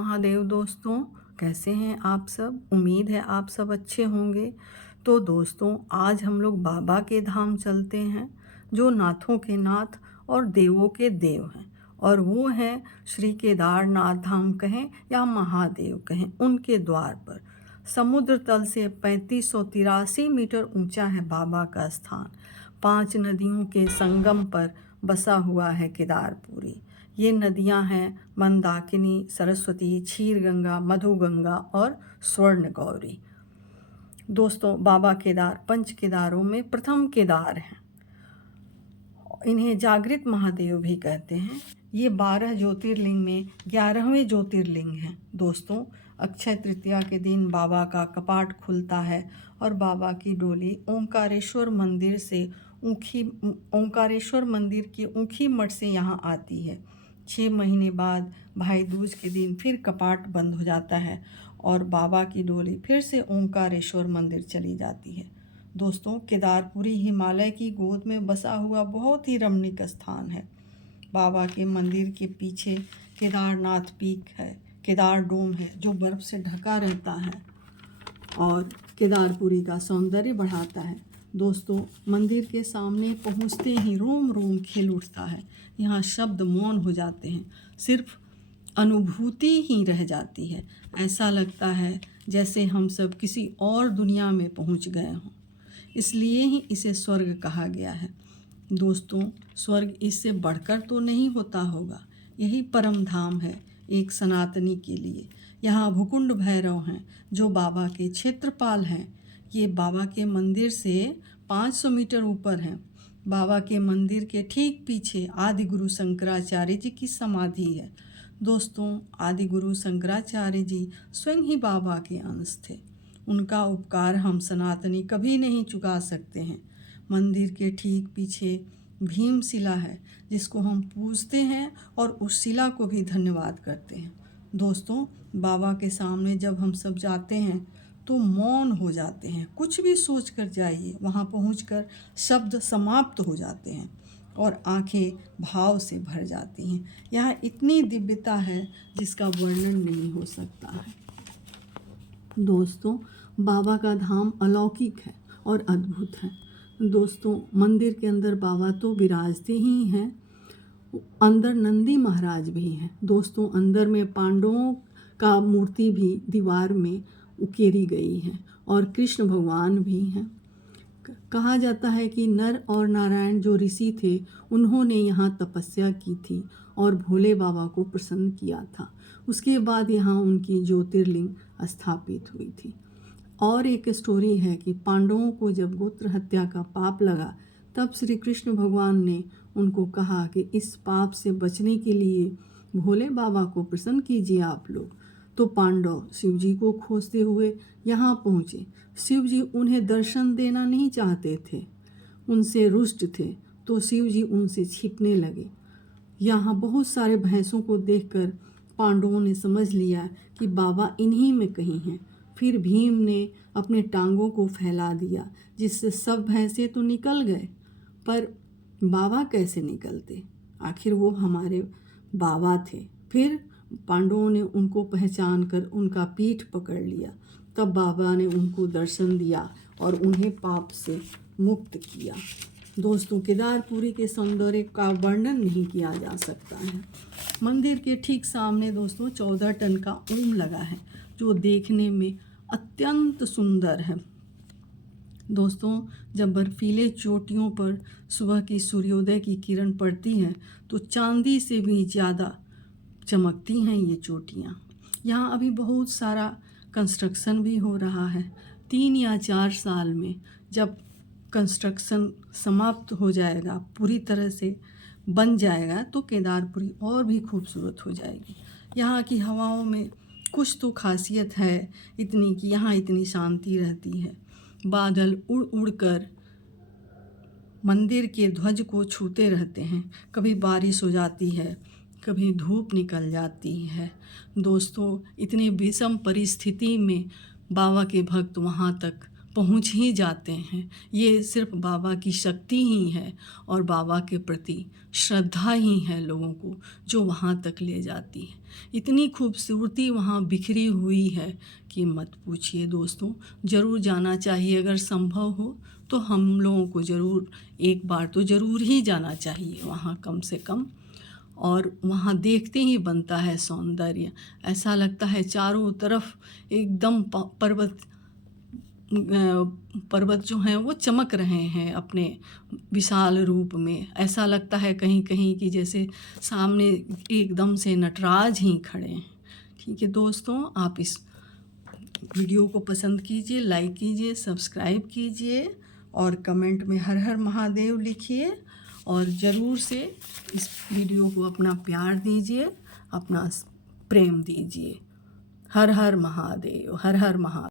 महादेव दोस्तों, कैसे हैं आप सब? उम्मीद है आप सब अच्छे होंगे। तो दोस्तों, आज हम लोग बाबा के धाम चलते हैं, जो नाथों के नाथ और देवों के देव हैं। और वो हैं श्री केदारनाथ धाम कहें या महादेव कहें, उनके द्वार पर समुद्र तल से 3583 मीटर ऊंचा है बाबा का स्थान। 5 नदियों के संगम पर बसा हुआ है केदारपुरी। ये नदियां हैं मंदाकिनी, सरस्वती, क्षीरगंगा, मधुगंगा और स्वर्ण गौरी। दोस्तों, बाबा केदार पंच केदारों में प्रथम केदार हैं। इन्हें जागृत महादेव भी कहते हैं। ये 12 ज्योतिर्लिंग में 11वें ज्योतिर्लिंग हैं। दोस्तों, अक्षय तृतीया के दिन बाबा का कपाट खुलता है और बाबा की डोली ओंकारेश्वर मंदिर से ओंकारेश्वर मंदिर के ऊखी मठ से यहाँ आती है। 6 महीने बाद भाई दूज के दिन फिर कपाट बंद हो जाता है और बाबा की डोली फिर से ओंकारेश्वर मंदिर चली जाती है। दोस्तों, केदारपुरी हिमालय की गोद में बसा हुआ बहुत ही रमणीक स्थान है। बाबा के मंदिर के पीछे केदारनाथ पीक है, केदार डोम है जो बर्फ़ से ढका रहता है और केदारपुरी का सौंदर्य बढ़ाता है। दोस्तों, मंदिर के सामने पहुंचते ही रोम रोम खिल उठता है। यहाँ शब्द मौन हो जाते हैं, सिर्फ अनुभूति ही रह जाती है। ऐसा लगता है जैसे हम सब किसी और दुनिया में पहुंच गए हों। इसलिए ही इसे स्वर्ग कहा गया है। दोस्तों, स्वर्ग इससे बढ़कर तो नहीं होता होगा। यही परम धाम है एक सनातनी के लिए। यहाँ भुकुंड भैरव हैं जो बाबा के क्षेत्रपाल हैं। ये बाबा के मंदिर से 500 मीटर ऊपर हैं। बाबा के मंदिर के ठीक पीछे आदि गुरु शंकराचार्य जी की समाधि है। दोस्तों, आदि गुरु शंकराचार्य जी स्वयं ही बाबा के अंश थे। उनका उपकार हम सनातनी कभी नहीं चुका सकते हैं। मंदिर के ठीक पीछे भीम शिला है जिसको हम पूजते हैं और उस शिला को भी धन्यवाद करते हैं। दोस्तों, बाबा के सामने जब हम सब जाते हैं तो मौन हो जाते हैं। कुछ भी सोच कर जाइए, वहाँ पहुँचकर शब्द समाप्त हो जाते हैं और आंखें भाव से भर जाती हैं। यहाँ इतनी दिव्यता है जिसका वर्णन नहीं हो सकता है। दोस्तों, बाबा का धाम अलौकिक है और अद्भुत है। दोस्तों, मंदिर के अंदर बाबा तो विराजते ही हैं, अंदर नंदी महाराज भी हैं। दोस्तों, अंदर में पांडवों का मूर्ति भी दीवार में उकेरी गई है और कृष्ण भगवान भी हैं। कहा जाता है कि नर और नारायण जो ऋषि थे उन्होंने यहाँ तपस्या की थी और भोले बाबा को प्रसन्न किया था। उसके बाद यहाँ उनकी ज्योतिर्लिंग स्थापित हुई थी। और एक स्टोरी है कि पांडवों को जब गोत्र हत्या का पाप लगा तब श्री कृष्ण भगवान ने उनको कहा कि इस पाप से बचने के लिए भोले बाबा को प्रसन्न कीजिए आप लोग। तो पांडव शिव जी को खोजते हुए यहाँ पहुँचे। शिव जी उन्हें दर्शन देना नहीं चाहते थे, उनसे रुष्ट थे, तो शिव जी उनसे छिपने लगे। यहाँ बहुत सारे भैंसों को देखकर पांडवों ने समझ लिया कि बाबा इन्हीं में कहीं हैं। फिर भीम ने अपने टांगों को फैला दिया जिससे सब भैंसे तो निकल गए, पर बाबा कैसे निकलते? आखिर वो हमारे बाबा थे। फिर पांडवों ने उनको पहचान कर उनका पीठ पकड़ लिया। तब बाबा ने उनको दर्शन दिया और उन्हें पाप से मुक्त किया। दोस्तों, केदारपुरी के सौंदर्य का वर्णन नहीं किया जा सकता है। मंदिर के ठीक सामने दोस्तों 14 टन का ओम लगा है जो देखने में अत्यंत सुंदर है। दोस्तों, जब बर्फीले चोटियों पर सुबह की सूर्योदय की किरण पड़ती है तो चांदी से भी ज़्यादा चमकती हैं ये चोटियाँ। यहाँ अभी बहुत सारा कंस्ट्रक्शन भी हो रहा है। 3 या 4 साल में जब कंस्ट्रक्शन समाप्त हो जाएगा, पूरी तरह से बन जाएगा, तो केदारपुरी और भी खूबसूरत हो जाएगी। यहाँ की हवाओं में कुछ तो खासियत है इतनी कि यहाँ इतनी शांति रहती है। बादल उड़ उड़ कर मंदिर के ध्वज को छूते रहते हैं। कभी बारिश हो जाती है, कभी धूप निकल जाती है। दोस्तों, इतनी विषम परिस्थिति में बाबा के भक्त वहाँ तक पहुंच ही जाते हैं। ये सिर्फ बाबा की शक्ति ही है और बाबा के प्रति श्रद्धा ही है लोगों को जो वहाँ तक ले जाती है। इतनी खूबसूरती वहाँ बिखरी हुई है कि मत पूछिए दोस्तों। ज़रूर जाना चाहिए, अगर संभव हो तो हम लोगों को ज़रूर एक बार तो ज़रूर ही जाना चाहिए वहाँ कम से कम। और वहाँ देखते ही बनता है सौंदर्य, ऐसा लगता है चारों तरफ एकदम पर्वत जो हैं वो चमक रहे हैं अपने विशाल रूप में। ऐसा लगता है कहीं कहीं कि जैसे सामने एकदम से नटराज ही खड़े हैं। ठीक है दोस्तों, आप इस वीडियो को पसंद कीजिए, लाइक कीजिए, सब्सक्राइब कीजिए और कमेंट में हर हर महादेव लिखिए। और ज़रूर से इस वीडियो को अपना प्यार दीजिए, अपना प्रेम दीजिए। हर हर महादेव, हर हर महादेव।